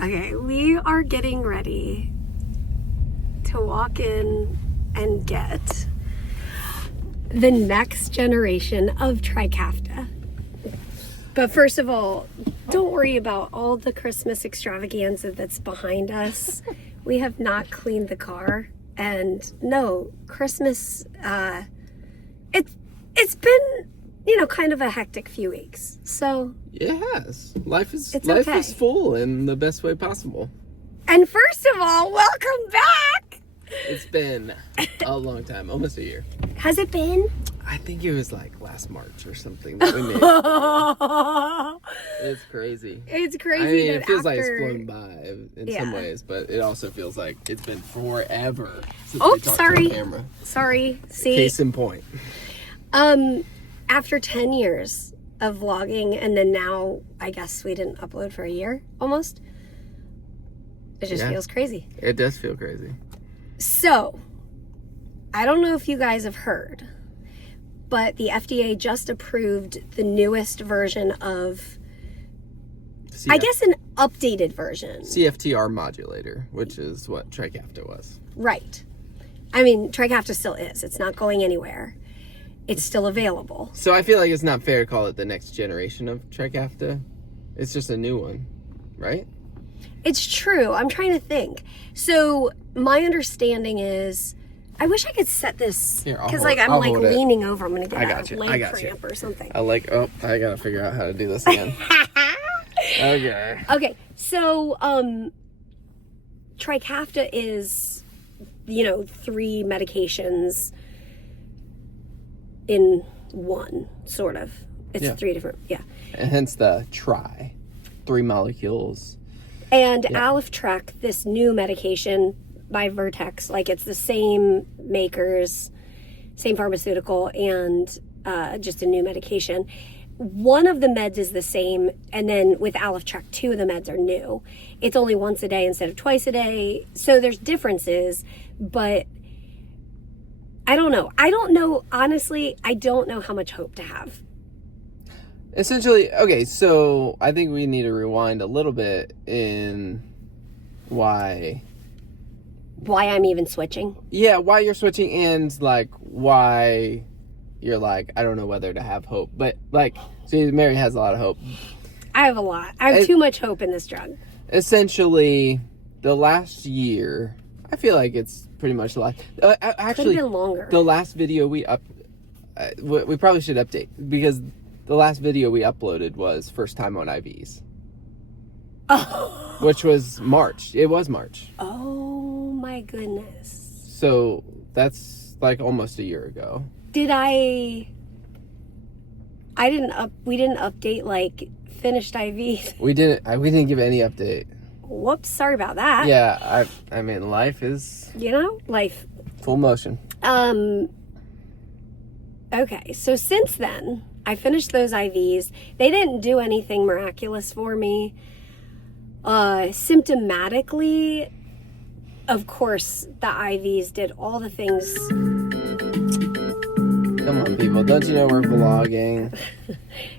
Okay, we are getting ready to walk in and get the next generation of Trikafta. But first of all, don't worry about all the Christmas extravaganza that's behind us. We have not cleaned the car. And no, Christmas, it's been, kind of a hectic few weeks. So it has. Life is okay. full in the best way possible. And first of all, welcome back. It's been a long time, almost a year. Has it been? I think it was like last March or something that we made. It's crazy. It's crazy. I mean, that it feels like after... it's flown by in some ways, but it also feels like it's been forever since Oh, we talked sorry. on camera. Sorry. See. Case in point. After 10 years of vlogging, and then now I guess we didn't upload for a year almost. It just feels crazy. It does feel crazy. So, I don't know if you guys have heard, but the FDA just approved the newest version of, I guess an updated version. CFTR modulator, which is what Trikafta was. Right. I mean, Trikafta still is. It's not going anywhere. It's still available. So I feel like it's not fair to call it the next generation of Trikafta. It's just a new one, right? It's true. I'm trying to think. So my understanding is, I wish I could set this because I'm leaning over. I'm gonna get a leg cramp or something. I gotta figure out how to do this again. Okay. Okay. So Trikafta is, 3 medications in one, sort of. It's 3 different, And hence the 3 molecules. And Alyftrek, this new medication by Vertex, like it's the same makers, same pharmaceutical, and just a new medication. One of the meds is the same, and then with Alyftrek, 2 of the meds are new. It's only once a day instead of twice a day. So there's differences, but I don't know. Honestly, I don't know how much hope to have. Essentially, okay, so I think we need to rewind a little bit in why I'm even switching. Yeah, why you're switching, and like why you're like, I don't know whether to have hope. But like, see, Mary has a lot of hope. I have a lot. I have too much hope in this drug. Essentially, the last year, I feel like it's pretty much the last. Actually, could have been longer. The last video we probably should update, because the last video we uploaded was first time on IVs. Oh. Which was March. It was March. Oh my goodness. So that's like almost a year ago. We didn't update like finished IVs. We didn't give any update. Whoops, sorry about that. Yeah, I mean, life is... life. Full motion. Okay, so since then, I finished those IVs. They didn't do anything miraculous for me. Symptomatically, of course, the IVs did all the things... Come on, people. Don't you know we're vlogging?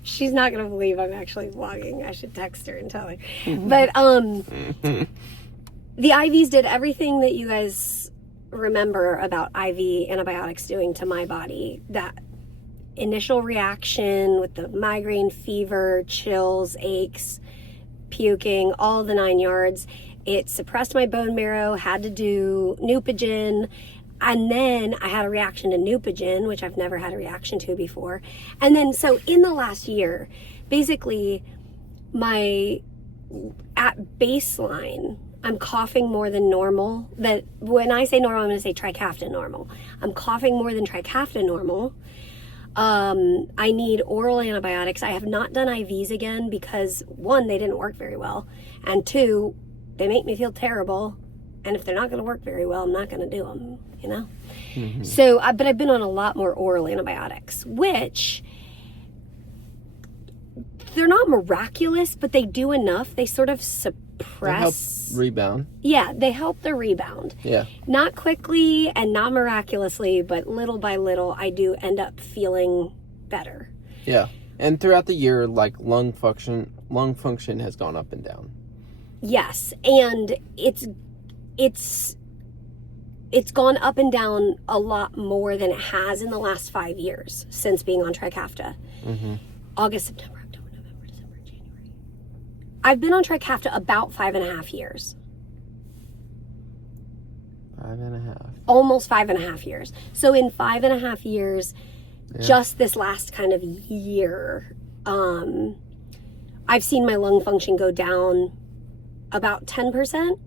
She's not going to believe I'm actually vlogging. I should text her and tell her. But the IVs did everything that you guys remember about IV antibiotics doing to my body. That initial reaction with the migraine, fever, chills, aches, puking, all the 9 yards. It suppressed my bone marrow, had to do Neupogen. And then I had a reaction to Neupogen, which I've never had a reaction to before. And then, so in the last year, basically, at baseline, I'm coughing more than normal. That when I say normal, I'm going to say Trikafta normal. I'm coughing more than Trikafta normal. I need oral antibiotics. I have not done IVs again because 1, they didn't work very well. And 2, they make me feel terrible. And if they're not going to work very well, I'm not going to do them, Mm-hmm. So, but I've been on a lot more oral antibiotics, which they're not miraculous, but they do enough. They sort of suppress... They help rebound. Yeah, they help the rebound. Yeah. Not quickly and not miraculously, but little by little, I do end up feeling better. Yeah. And throughout the year, like lung function has gone up and down. Yes, and it's gone up and down a lot more than it has in the last 5 years since being on Trikafta. Mm-hmm. August, September, October, November, December, January. I've been on Trikafta about 5.5 years. 5.5. Almost 5.5 years. So in 5.5 years, Yeah. just this last kind of year, I've seen my lung function go down about 10%.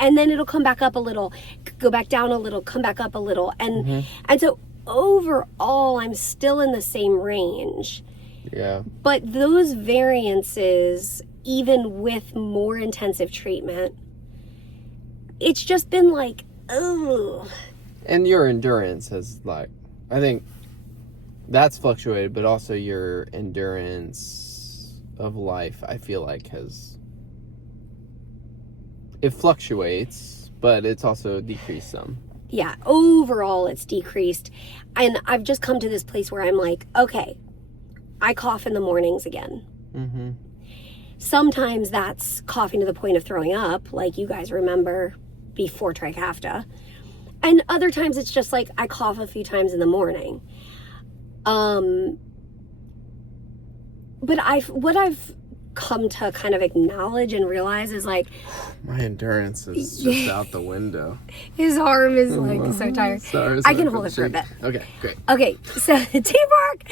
And then it'll come back up a little, go back down a little, come back up a little. And so overall, I'm still in the same range. Yeah. But those variances, even with more intensive treatment, it's just been like, oh. And your endurance has, like, I think that's fluctuated, but also your endurance of life, I feel like, it fluctuates, but it's also decreased some. Yeah, overall it's decreased. And I've just come to this place where I'm like, okay, I cough in the mornings again. Mm-hmm. Sometimes that's coughing to the point of throwing up, like you guys remember before Trikafta. And other times it's just like I cough a few times in the morning. But what I've come to kind of acknowledge and realize is like, my endurance is just out the window. His arm is like so tired. Sorry, I can hold it for a bit. Okay, great. Okay, so teamwork.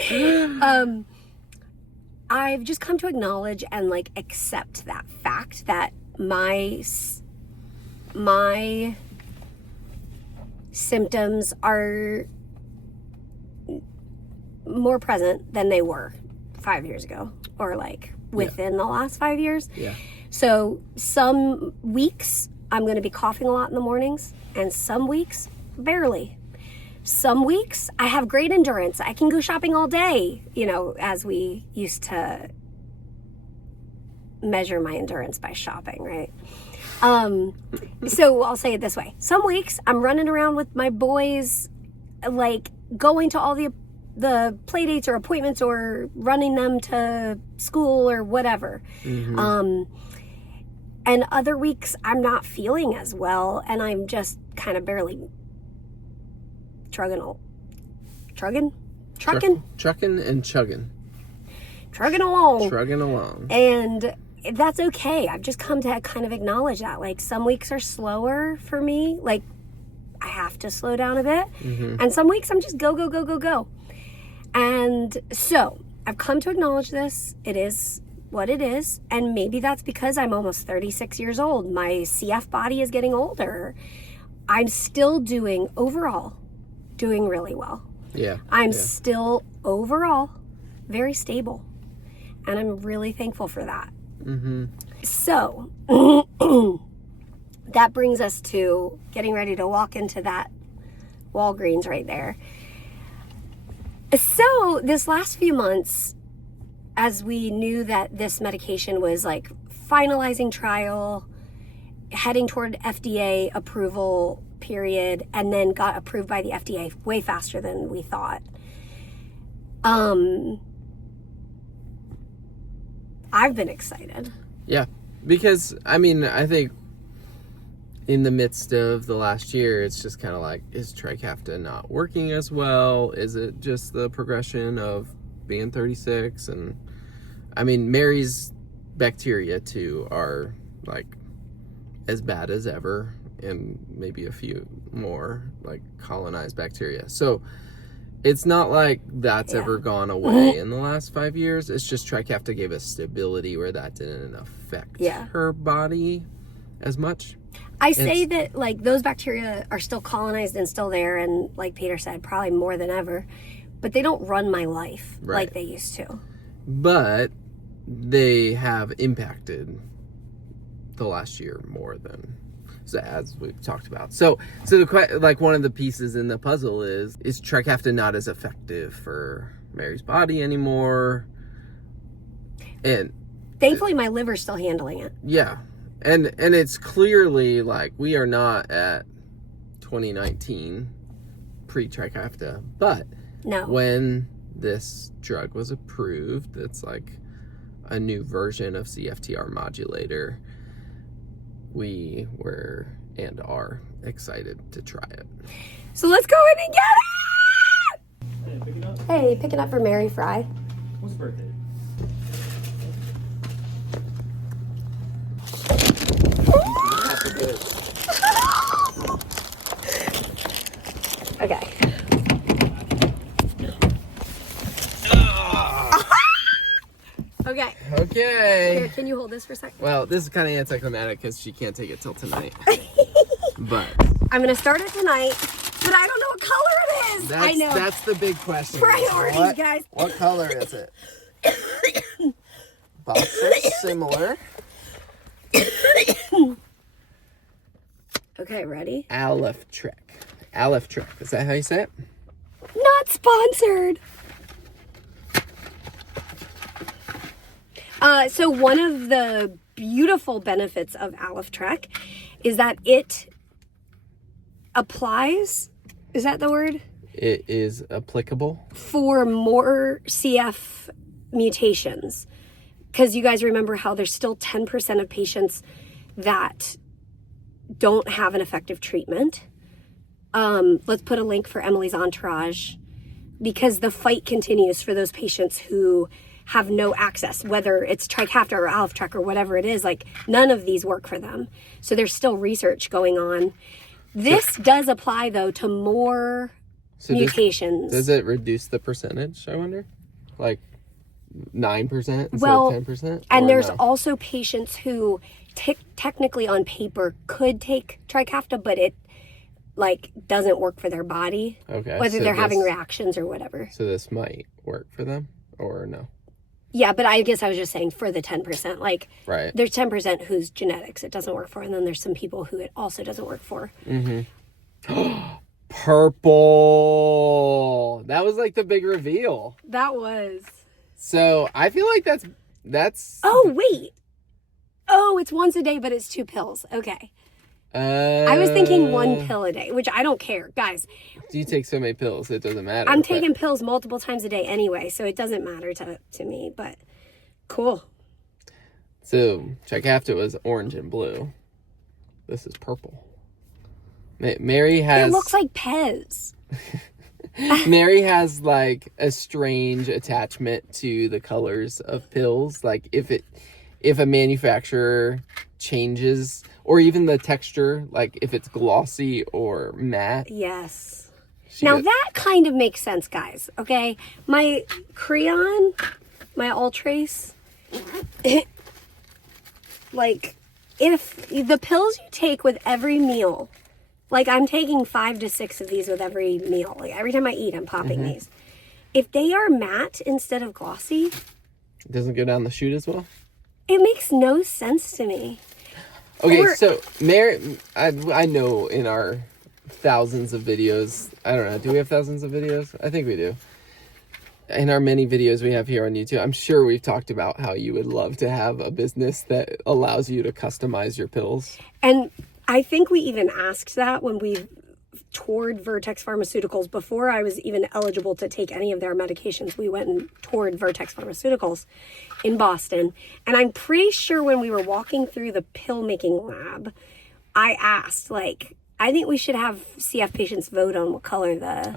I've just come to acknowledge and like accept that fact that my symptoms are more present than they were 5 years ago, or like within the last 5 years. Yeah. So some weeks I'm going to be coughing a lot in the mornings, and some weeks barely. Some weeks I have great endurance. I can go shopping all day, as we used to measure my endurance by shopping, right? So I'll say it this way. Some weeks I'm running around with my boys, like going to all the play dates or appointments or running them to school or whatever. Mm-hmm. And other weeks I'm not feeling as well, and I'm just kind of barely trucking along. And that's okay. I've just come to kind of acknowledge that. Like, some weeks are slower for me. Like, I have to slow down a bit. Mm-hmm. And some weeks I'm just go. And so I've come to acknowledge this. It is what it is. And maybe that's because I'm almost 36 years old. My CF body is getting older. I'm still doing really well. Yeah. I'm still overall very stable. And I'm really thankful for that. Mm-hmm. So that brings us to getting ready to walk into that Walgreens right there. So this last few months, as we knew that this medication was like finalizing trial, heading toward FDA approval period, and then got approved by the FDA way faster than we thought. I've been excited. Yeah, because I think in the midst of the last year, it's just kind of like, is Trikafta not working as well? Is it just the progression of being 36? And Mary's bacteria too are like as bad as ever, and maybe a few more like colonized bacteria. So it's not like that's ever gone away in the last 5 years. It's just Trikafta gave us stability where that didn't affect her body as much. I say that like those bacteria are still colonized and still there, and like Peter said, probably more than ever, but they don't run my life like they used to. But they have impacted the last year more than, so as we've talked about. So the one of the pieces in the puzzle is Trikafta not as effective for Mary's body anymore? And thankfully my liver's still handling it. Yeah. And it's clearly like we are not at 2019 pre-Trikafta, but no. When this drug was approved, it's like a new version of CFTR Modulator, we were and are excited to try it. So let's go in and get it! Hey, pick it up. Hey, picking up for Mary Frey. Whose birthday? Okay. Okay. Okay. Here, can you hold this for a second? Well, this is kind of anticlimactic because she can't take it till tonight. But I'm gonna start it tonight, but I don't know what color it is. I know. That's the big question. Priorities, guys. What color is it? Box are similar. Okay, ready? Alyftrek. Alyftrek. Is that how you say it? Not sponsored. So one of the beautiful benefits of Alyftrek is that it applies, is that the word? It is applicable. For more CF mutations. Because you guys remember how there's still 10% of patients that don't have an effective treatment. Let's put a link for Emily's Entourage, because the fight continues for those patients who have no access, whether it's Trikafta or Alyftrek or whatever it is. Like, none of these work for them. So there's still research going on. This does apply, though, to more mutations. Does it reduce the percentage, I wonder? Like 9% instead of 10%? And there's also patients who technically on paper could take Trikafta, but it doesn't work for their body. Okay. Whether they're having reactions or whatever. So this might work for them or no? Yeah, but I guess I was just saying for the 10%. Like, right. There's 10% whose genetics it doesn't work for, and then there's some people who it also doesn't work for. Mm-hmm. Purple. That was like the big reveal. That was. So I feel like that's. Oh, wait. Oh, it's once a day, but it's 2 pills. Okay. I was thinking 1 pill a day, which I don't care. Guys. Do you take so many pills? It doesn't matter. I'm taking pills multiple times a day anyway, so it doesn't matter to me, but cool. So, Trikafta was orange and blue. This is purple. Mary has... It looks like Pez. Mary has, like, a strange attachment to the colors of pills. Like, if a manufacturer changes, or even the texture, like if it's glossy or matte. Yes. Now that kind of makes sense, guys. Okay, my Creon, my Ultrace, like, if the pills you take with every meal, like I'm taking 5 to 6 of these with every meal. Like every time I eat, I'm popping these. If they are matte instead of glossy, it doesn't go down the chute as well. It makes no sense to me. Okay, so Mary, I know in our thousands of videos, I don't know, do we have thousands of videos? I think we do. In our many videos we have here on YouTube, I'm sure we've talked about how you would love to have a business that allows you to customize your pills. And I think we even asked that when we toured Vertex Pharmaceuticals. Before I was even eligible to take any of their medications, we went and toured Vertex Pharmaceuticals in Boston. And I'm pretty sure when we were walking through the pill making lab, I asked, like, I think we should have CF patients vote on what color the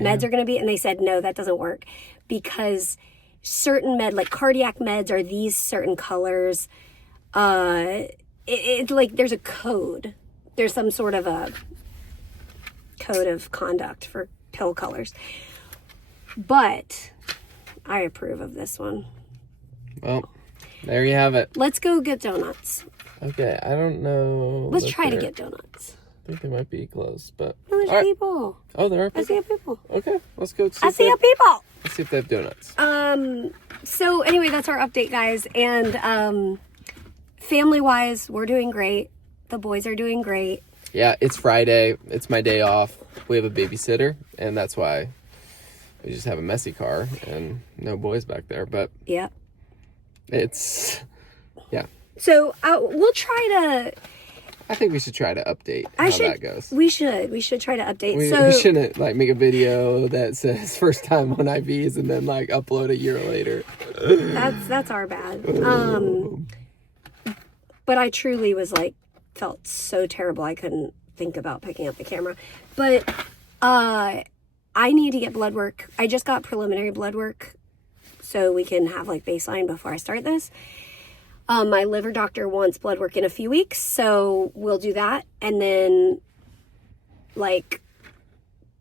meds are going to be. And they said, no, that doesn't work, because certain like cardiac meds are these certain colors. It's like there's a code. There's some sort of a code of conduct for pill colors. But I approve of this one. Well, there you have it. Let's go get donuts. Okay, I don't know. Let's try to get donuts. I think they might be closed, but... No, there's people. Oh, there are people? I see people. Okay, let's go see I see people. Let's see if they have donuts. So anyway, that's our update, guys. And family-wise, we're doing great. The boys are doing great. Yeah, it's Friday. It's my day off. We have a babysitter, and that's why we just have a messy car and no boys back there. But yeah, it's... Yeah. So we'll try to... I think we should try to update that goes. We should try to update. We shouldn't like make a video that says first time on IVs and then like upload a year later. That's our bad. But I truly was like, felt so terrible. I couldn't think about picking up the camera. But I need to get blood work. I just got preliminary blood work so we can have like baseline before I start this. My liver doctor wants blood work in a few weeks, so we'll do that. And then, like,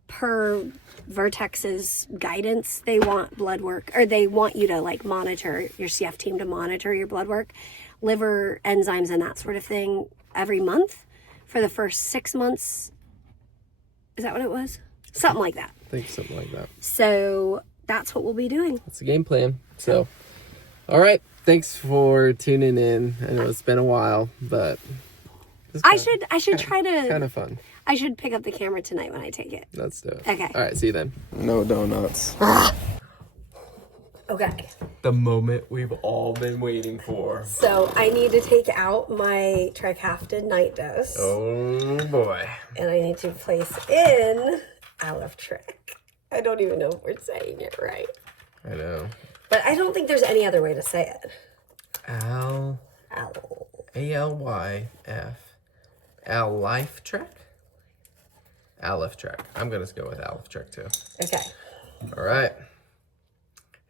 per Vertex's guidance, they want blood work, or they want you to, like, monitor your CF team to monitor your blood work, liver enzymes and that sort of thing every month for the first 6 months. Is that what it was? Something like that. I think something like that. So that's what we'll be doing. That's the game plan. So, all right. Thanks for tuning in. I know it's been a while, but I should try to. Kind of fun. I should pick up the camera tonight when I take it. Let's do it. Okay. All right. See you then. No donuts. Okay. The moment we've all been waiting for. So I need to take out my Trikafta night dose. Oh boy. And I need to place in Alyftrek. I don't even know if we're saying it right. I know. But I don't think there's any other way to say it. Alyf. Alyftrek? Alyftrek. I'm going to go with Alyftrek too. Okay. All right.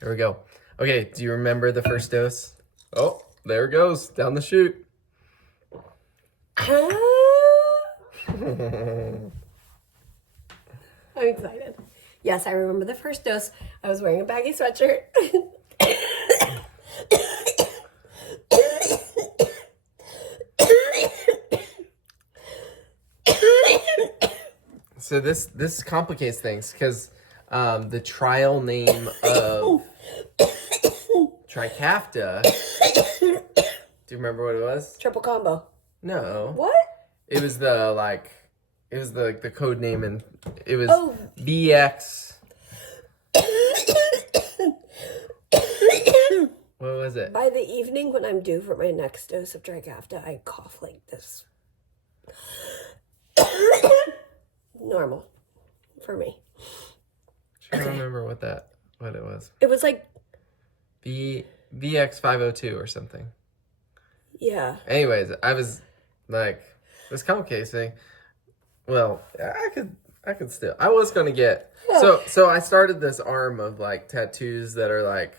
Here we go. Okay, do you remember the first dose? Oh, there it goes. Down the chute. I'm excited. Yes, I remember the first dose. I was wearing a baggy sweatshirt. So this complicates things because the trial name of Trikafta. Do you remember what it was? Triple combo. No. What? It was the code name, and it was Oh. BX. What was it? By the evening when I'm due for my next dose of Trikafta, I cough like this. Normal for me. I don't remember what it was. It was like BX 502 or something. Yeah. Anyways, I was like, this complicates thing. Well, I could still. I was gonna get so I started this arm of like tattoos that are like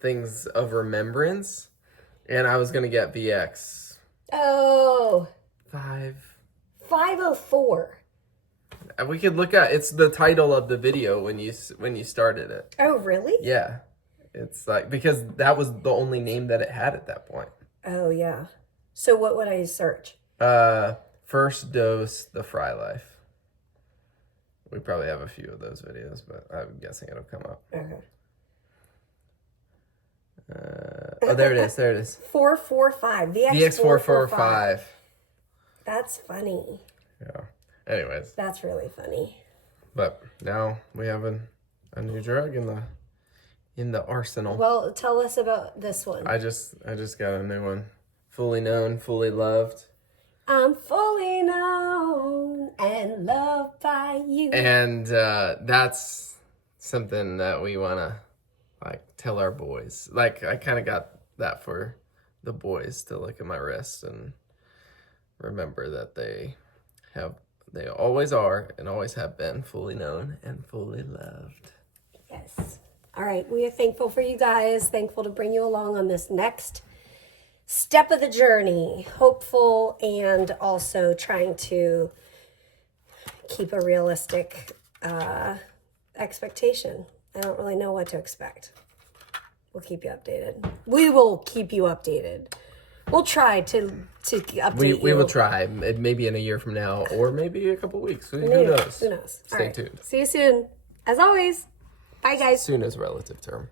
things of remembrance, and I was gonna get BX. Oh. 504. We could look at it's the title of the video when you started it. Oh, really? Yeah, it's like because that was the only name that it had at that point. Oh, yeah. So what would I search? First dose, the Frey life. We probably have a few of those videos, but I'm guessing it'll come up. Okay. Oh, there it is. There it is. 445. VX 445. That's funny. Yeah. Anyways. That's really funny. But now we have a new drug in the arsenal. Well, tell us about this one. I just got a new one. Fully known, fully loved. I'm fully known and loved by you. And that's something that we want to like tell our boys. Like I kind of got that for the boys to look at my wrist and remember that they always are and always have been fully known and fully loved. Yes. All right. We are thankful for you guys. Thankful to bring you along on this next step of the journey. Hopeful and also trying to keep a realistic expectation. I don't really know what to expect. We'll keep you updated. We will keep you updated. We'll try to update you. We will try. Maybe in a year from now or maybe a couple weeks. Who knows? Who knows? Stay tuned. See you soon. As always. Bye, guys. Soon is a relative term.